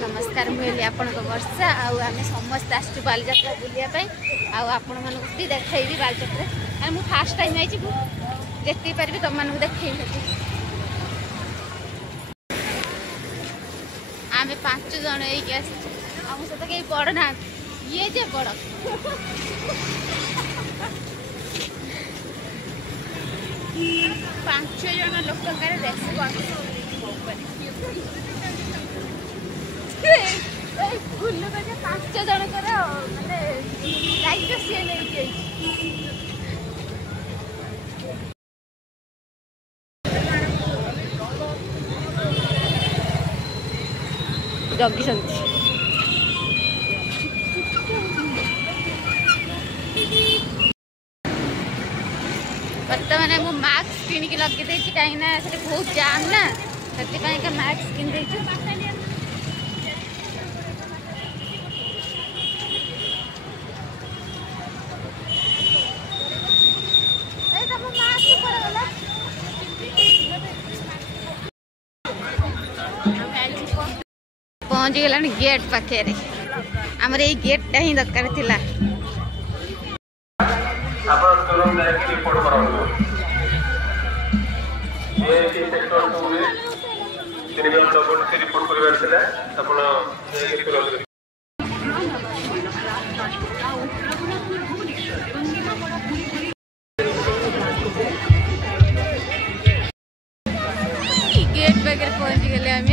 नमस्कार मुझे आपण वर्षा आम समस्त आसु बालीजात्रा बुलायापी आपण मानक देखी बालीजात्रा अरे मुझे फास्ट टाइम आई जी पारि तुम मानक देखे आम 5 जन आम सहित कहीं बड़ ना ये जे बड़ 5 जन लोक गुल्लू 5 जन दायित्व सी नहीं जगी बर्तमान मु मास्क किनिक लगे कहीं बहुत जाम ना से मास्क किन पहुँच गला गेट पाखे आमर ये गेटा ही दरकार थिला गेट पाखे पहुँच गले आम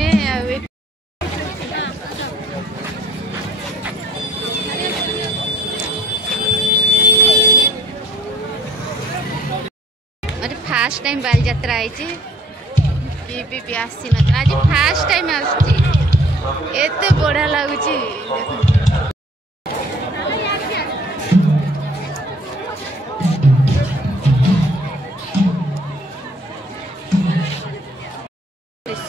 फास्ट टाइम बालीजात्रा आई भी आसी न आज फास्ट टाइम आते बढ़िया लगुच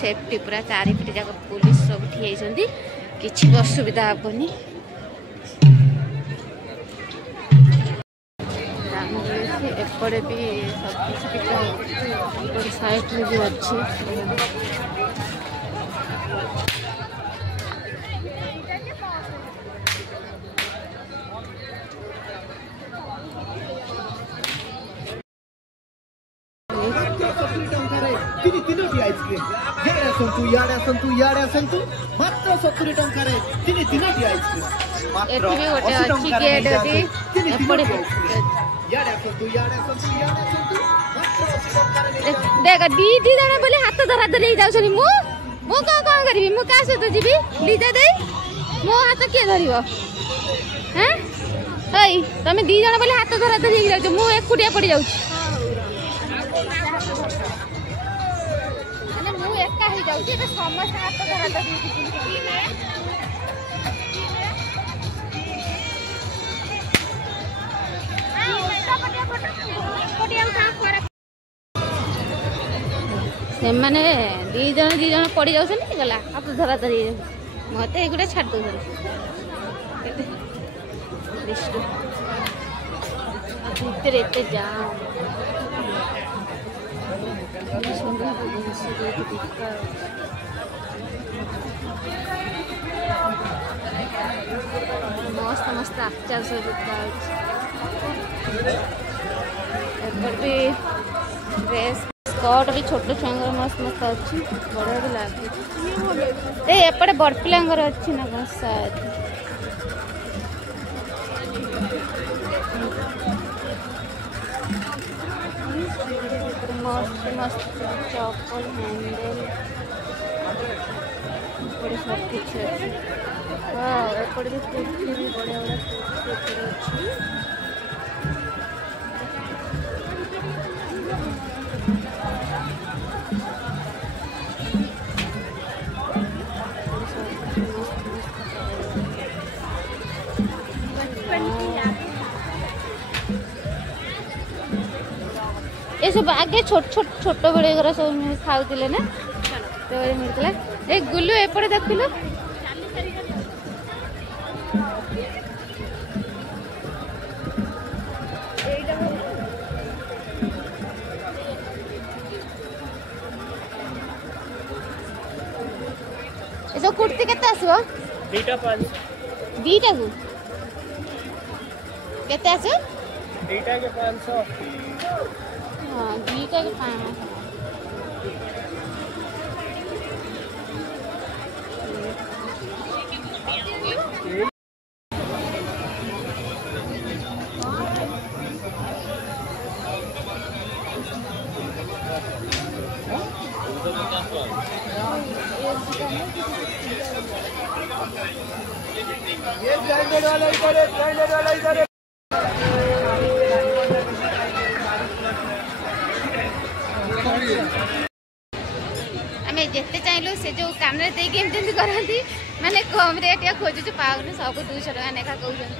सेफ्टी पूरा चारिपट जाक पुलिस सब ठिया किसी असुविधा हेनी एपटे भी सब साइड में भी अच्छी देख दीदी जन बोले हाथ धरा धरी जाऊँ मु कौन करी मु क्या सहित जी लीजा दे मो हाथ किए धर तुम दी जन बोले हाथ धरा धरी जाऊ मु एकुटिया पड़ जाऊँ मु एका ही जाऊँ समस्त हाथ धरा धरी से मैंने दी जन पड़ जाऊँ गला हाथ धरा धरी मत ये छाड़ दो भीतर एत जाम मस्त मस्त आचार सब भी ड्रेस स्कर्ट भी छोट छुआ मस्त मस्त अच्छी बढ़िया भी लगे एपटे बड़ पिलांगर अच्छी ना कौन शायद मस्त मस्त चप्पल हैंडल सब कुछ अच्छे एपटे भी कुर्ती भी बढ़िया बढ़िया कुर्ती अच्छी ये सब आगे छोट छोट छोट बड़े सब खाऊले ना मिलता ए गुल्लू एपटे देखल ए जो कुर्ती केते आसो दीटा 500 दीटा को केते आसो दीटा के 500 हां दीटा के 500 ये ब्रांडेड वाला ही करे ब्रांडेड वाला ही करे आमे जेते चाहलु से जो कैमरा दे के एमती करंती माने कम रेट या खोजु छ पाउनु सब 200 टका नेखा कहउछन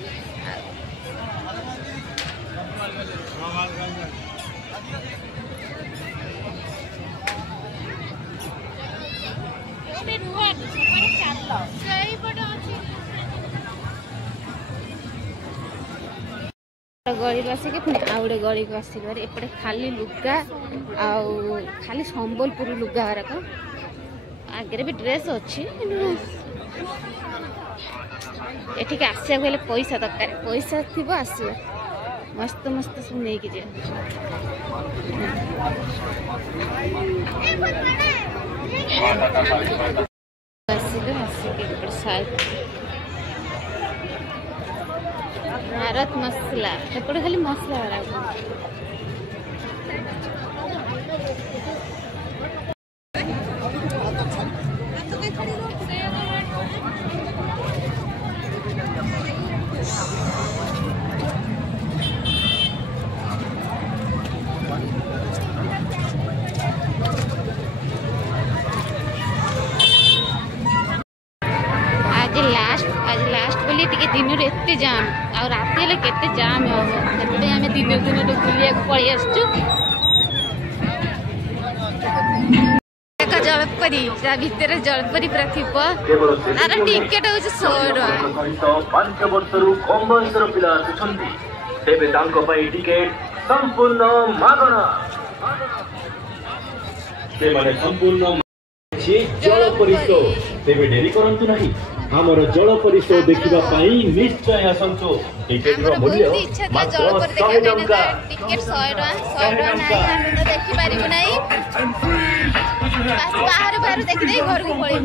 गड़ी को आसिक पुणी आउ गए गड़ी को आसबार एपटे खाली लुगा आउ खाली संबलपुर लुगा हरक आगे भी ड्रेस अच्छी एठिक आसिया गले पैसा दरकार पैसा थी आस मस्त मस्त सब नहीं कि भारत मसला एपटे खाली मसला आज लास्ट बोली दिन एत जाम आ राति हेल्ले केते जाम हम आम दिन दिन बुलिया पलि आसचु जलपरी भितर जलपरी पूरा थी तार टिकेट हूँ 100 5 वर्षरू कम बयसर पिला आसुछन्ती तेबे तांको पई टिकेट संपूर्ण मागणा से माने संपूर्ण जलपरी शो तेबे डेरी करंतु नहीं हमर जलपरी शो देखिबा पाई निश्चय आसंतु टिकेट रो मूल्य मात्र 100 टका टिकेट 100 टका नहीं हम देखि पारिबु नहीं बस बाहर बाहर देख दे घर को पळी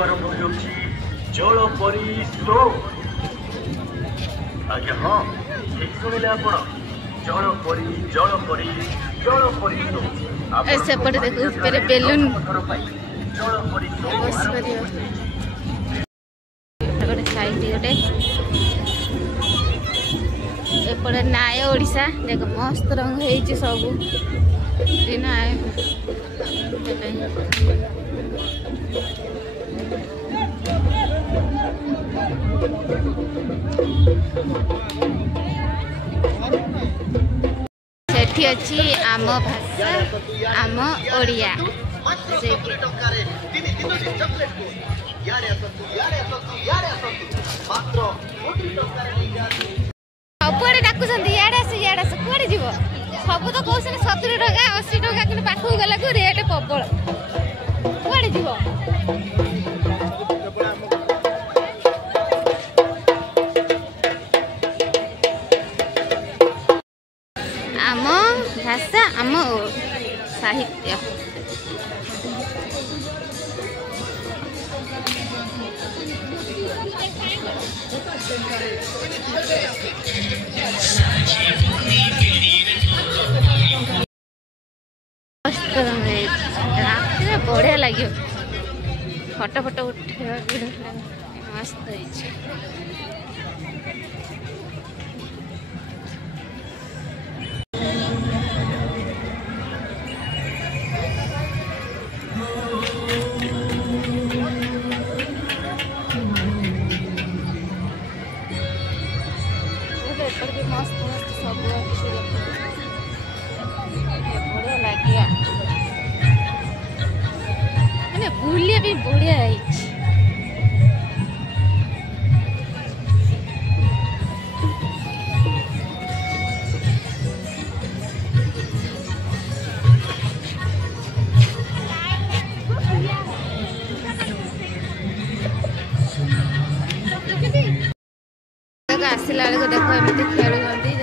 आरंभ होछि जलपरी शो आगे हाँ ठीक सुनिले आपण जलपरी जलपरी जलपरी शो ऐसे पड़े देखो ऊपर बेलून जलपरी शो बस करियो गोटे साइड गोटे एपटे नाय ओडिशा देख मस्त रंग है सब नाय सेठी अच्छी आम भाषा आम ओडिया सबुआड़े डाकुंट इे आस कौड़े जीव सब तो कौन 70 टका 80 टका कि पाखक गला रेट प्रबल कौड़े जीव आम भाषा आम साहित्य रात बढ़िया लगे फटो फटो उठा मस्त मस्त मस्त सब अच्छी बढ़िया लगे मैंने बुलिया भी बढ़िया है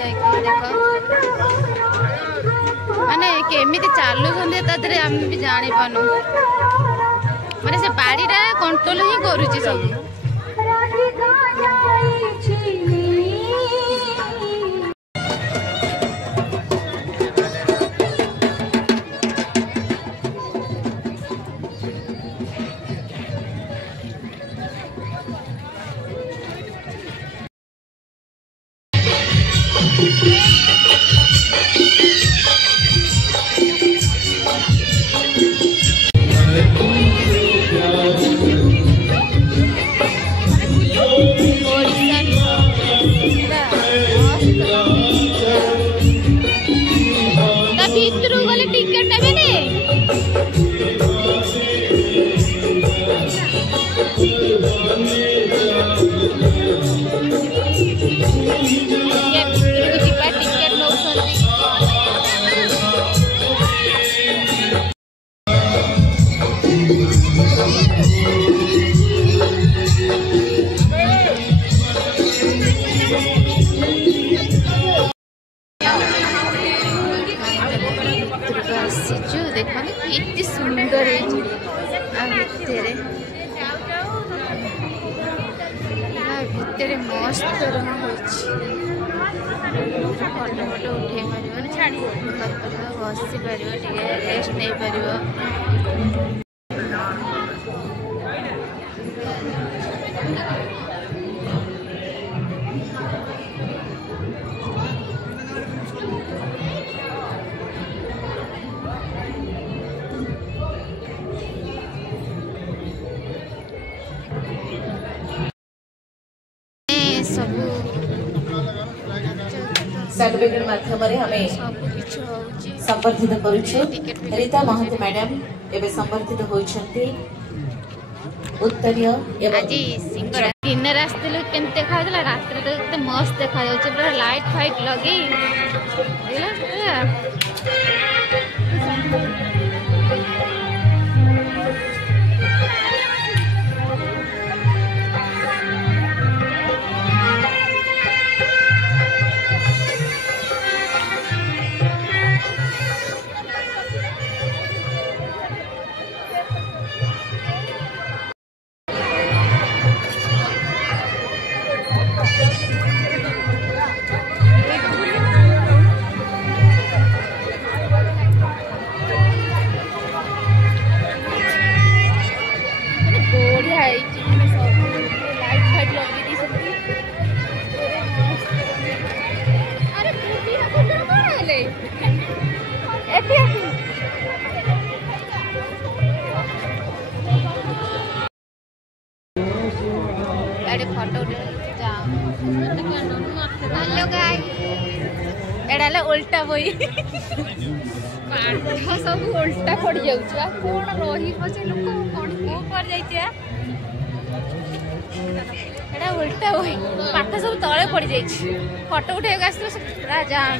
ଯାଇକି ଦେଖ ମାନେ କେମିତି ଚାଲୁଛନ୍ତି ତା ଦେହରେ ଆମେ ବି ଜାଣିପାରୁନୁ ମାନେ ସେ ବାଡ଼ିଟା କଣ୍ଟ୍ରୋଲ ହିଁ କରୁଛି ସବୁ। देखने सुंदर भितर मस्त फटो फटो उठे पार बसी पार रेस्ट नहीं पार। सर्टिफिकेट माध्यम हमें संबर्धित करुचे रीता महांती मैडम एवं संबर्धित होइछंती उत्तरीय आज सिंगर दिन रास्ते केमते देखा जाला रास्ते तो केते मस्त देखा जाउछ पूरा लाइट फाइट लगे एड़ा उल्टा बही पाठ सब उल्टा पड़ जाऊँ कौन रही लोक कौन कौ पर जा उल्टा बही पाठ सब तले पड़ जा फटो उठे पूरा जाम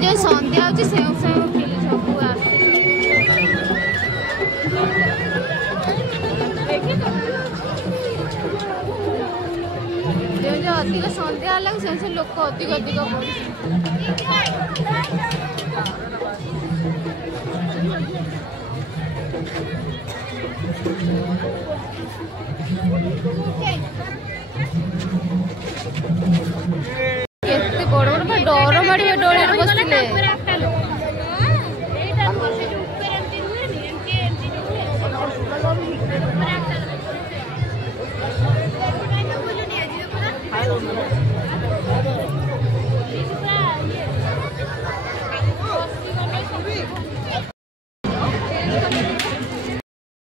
जो सन्ध्या होती से अधिक सन्ध्या लगे से लोक अधिक अधिक केते बड़ बड़ डर मारे डोली बसले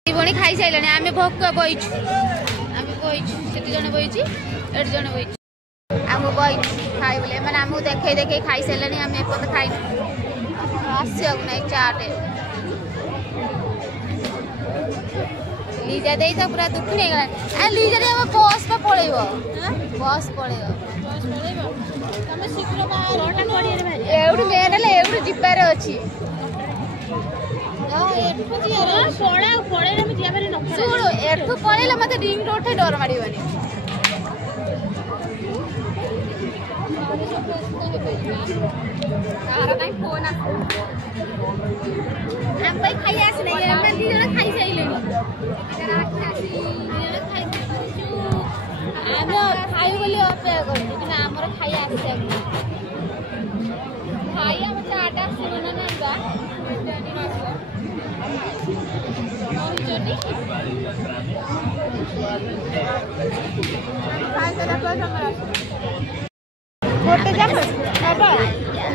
बणी खाई सारे आम भोक बहीचु आम बहीचु से जन बहीची एट जन बहीचु आम बहीचु खाई बोले मैंने आमको देखे देखे खाई सारे आम एपत खाई आसवाक ना चाटे लीजा दे तो पूरा दुखी गला लीजा दे बस पे पड़ेब बस पड़ेब एवढी मेन एवढी जीवार अच्छी ଶୁଣୁ ଏଠୁ ପଳେଇଲେ ମତେ ରିଙ୍ଗ ରୋଡରେ ଡର ମାଡ଼ିବନି। ଆମ ପାଇଁ ଖାଇ ଆସିଲେ ଆମେ ଦି ଜଣ ଖାଇସାରିଲେଣି। ଆମେ ଖାଇବୁ ବୋଲି ଅପେକ୍ଷା କରୁଛୁ କିନ୍ତୁ ଆମର ଖାଇ ଆସିବାକୁ ଖାଇ ଆମ ଚାଟା ଆସିବ ନା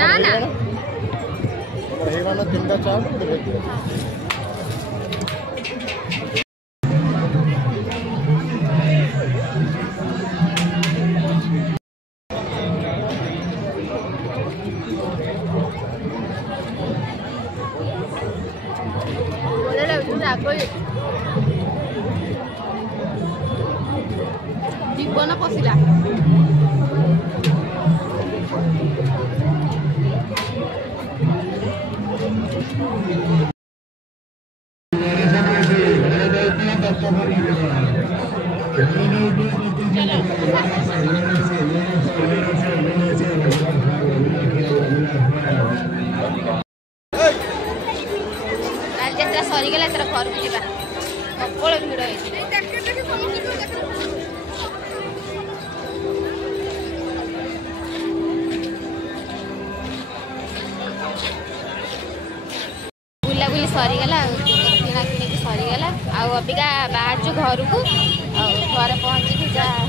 ନା ନା ନା ତିନିଟା ଚାଟ ଜୀବନ ପଶିଲା। ଯାତ୍ରା ସରିଗଲା ଏଥର ଘରକୁ ଯିବା। ପ୍ରବଳ ଭିଡ଼ ହେଇଛି। ବୁଲାବୁଲି ସରିଗଲା ଆଉ କିଣା କିଣିକି ସରିଗଲା ଆଉ ଅବିକା ବାହାରୁଛୁ ଘରକୁ ଆଉ ଘରେ ପହଞ୍ଚିକି ଯାହା